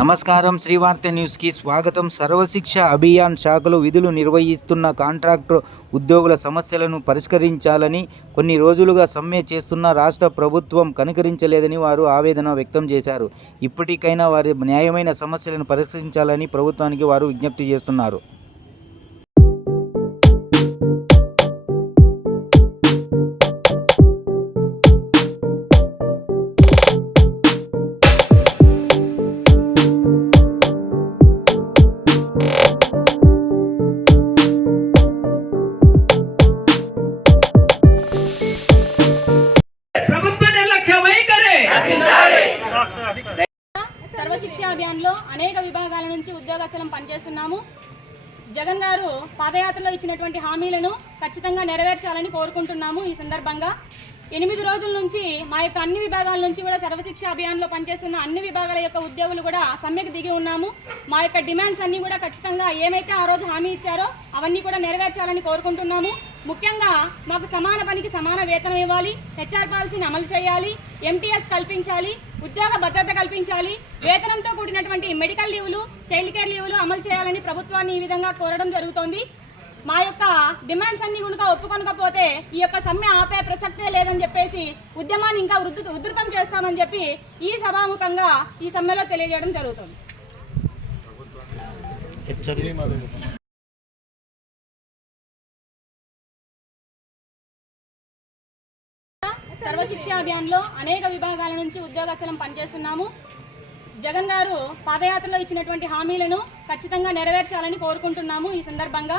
నమస్కారం. శ్రీవార్త న్యూస్కి స్వాగతం. సర్వశిక్ష అభియాన్ శాఖలో విధులు నిర్వహిస్తున్న కాంట్రాక్టు ఉద్యోగుల సమస్యలను పరిష్కరించాలని కొన్ని రోజులుగా సమ్మె చేస్తున్న రాష్ట్ర ప్రభుత్వం కనికరించలేదని వారు ఆవేదన వ్యక్తం చేశారు. ఇప్పటికైనా వారి న్యాయమైన సమస్యలను పరిష్కరించాలని ప్రభుత్వానికి వారు విజ్ఞప్తి చేస్తున్నారు. అనేక విభాగాల నుంచి ఉద్యోగస్తులం పనిచేస్తున్నాము. జగన్ గారు పాదయాత్రలో ఇచ్చినటువంటి హామీలను ఖచ్చితంగా నెరవేర్చాలని కోరుకుంటున్నాము ఈ సందర్భంగా. ఎనిమిది రోజుల నుంచి మా యొక్క అన్ని విభాగాల నుంచి కూడా సర్వశిక్ష అభియాన్లో పనిచేస్తున్న అన్ని విభాగాల యొక్క ఉద్యోగులు కూడా సమ్మెకు దిగి ఉన్నాము. మా యొక్క డిమాండ్స్ అన్నీ కూడా ఖచ్చితంగా ఏమైతే ఆ రోజు హామీ ఇచ్చారో అవన్నీ కూడా నెరవేర్చాలని కోరుకుంటున్నాము. ముఖ్యంగా మాకు సమాన పనికి సమాన వేతనం ఇవ్వాలి హెచ్ఆర్ పాలసీని అమలు చేయాలి ఎంటీఎస్ కల్పించాలి ఉద్యోగ భద్రత కల్పించాలి వేతనంతో కూడినటువంటి మెడికల్ లీవులు చైల్డ్ కేర్ లీవులు అమలు చేయాలని ప్రభుత్వాన్ని ఈ విధంగా కోరడం జరుగుతోంది. మా యొక్క డిమాండ్స్ ఒప్పుకొనకపోతే ఈ యొక్క సమ్మె ఆపే ప్రసక్తే లేదని చెప్పేసి ఉద్యమాన్ని ఇంకా ఉధృత ఉధృతం చేస్తామని చెప్పి ఈ సభాముఖంగా ఈ సమ్మెలో తెలియజేయడం జరుగుతుంది. సర్వశిక్ష అభియాన్లో అనేక విభాగాల నుంచి ఉద్యోగస్తులం పనిచేస్తున్నాము. జగన్ గారు పాదయాత్రలో ఇచ్చినటువంటి హామీలను ఖచ్చితంగా నెరవేర్చాలని కోరుకుంటున్నాము ఈ సందర్భంగా.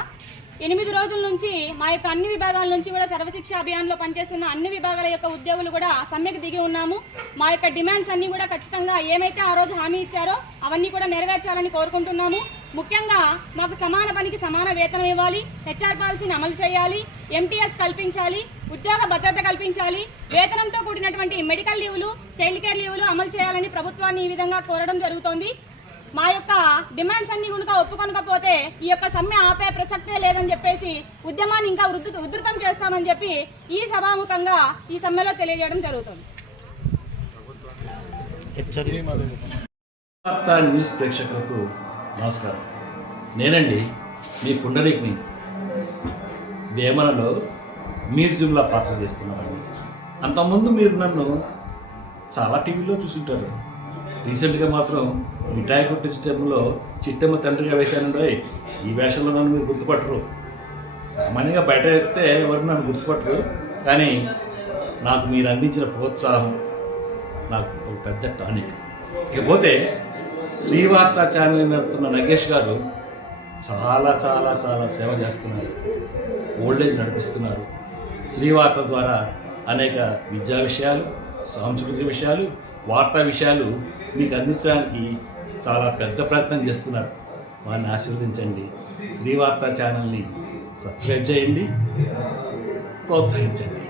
ఎనిమిది రోజుల నుంచి మా యొక్క అన్ని విభాగాల నుంచి కూడా సర్వశిక్ష అభియాన్లో పనిచేస్తున్న అన్ని విభాగాల యొక్క ఉద్యోగులు కూడా సమ్మెకు దిగి ఉన్నాము. మా యొక్క డిమాండ్స్ అన్ని కూడా ఖచ్చితంగా ఏమైతే ఆ రోజు హామీ ఇచ్చారో అవన్నీ కూడా నెరవేర్చాలని కోరుకుంటున్నాము. ముఖ్యంగా మాకు సమాన పనికి సమాన వేతనం ఇవ్వాలి హెచ్ఆర్ పాలసీని అమలు చేయాలి ఎంటీఎస్ కల్పించాలి ఉద్యోగ భద్రత కల్పించాలి వేతనంతో కూడినటువంటి మెడికల్ లీవులు చైల్డ్ కేర్ లీవులు అమలు చేయాలని ప్రభుత్వాన్ని ఈ విధంగా కోరడం జరుగుతోంది. మా యొక్క డిమాండ్స్ అన్ని కనుక ఒప్పుకొనకపోతే ఈ యొక్క సమ్మె ఆపే ప్రసక్తే లేదని చెప్పేసి ఉద్యమాన్ని ఇంకా ఉధృత ఉధృతం చేస్తామని చెప్పి ఈ సభాముఖంగా ఈ సమ్మెలో తెలియజేయడం జరుగుతుంది. వార్తా న్యూస్ ప్రేక్షకులకు నమస్కారం. నేనండి మీ పుండరీక్ని. వేమనలో మ్యూజియంలో పాత్ర చేస్తున్నానండి అంతకుముందు మీరు నన్ను చాలా టీవీలో చూసుంటారు. రీసెంట్గా మాత్రం మిఠాయి కొట్టించు టైంలో చిట్టమ్మ తండ్రిగా వేశానండి ఈ వేషంలో నన్ను మీరు గుర్తుపట్టరు. సామాన్యంగా బయట వేస్తే ఎవరు నన్ను గుర్తుపట్టరు. కానీ నాకు మీరు అందించిన ప్రోత్సాహం నాకు ఒక పెద్ద టానిక్. ఇకపోతే శ్రీవార్త ఛానల్ నడుపుతున్న నగేష్ గారు చాలా చాలా చాలా సేవ చేస్తున్నారు. ఓల్డేజ్ నడిపిస్తున్నారు. శ్రీవార్త ద్వారా అనేక విద్యా విషయాలు సాంస్కృతిక విషయాలు వార్తా విషయాలు మీకు అందించడానికి చాలా పెద్ద ప్రయత్నం చేస్తున్నారు. వారిని ఆశీర్వదించండి. శ్రీవార్త ఛానల్ని సబ్స్క్రైబ్ చేయండి. ప్రోత్సహించండి.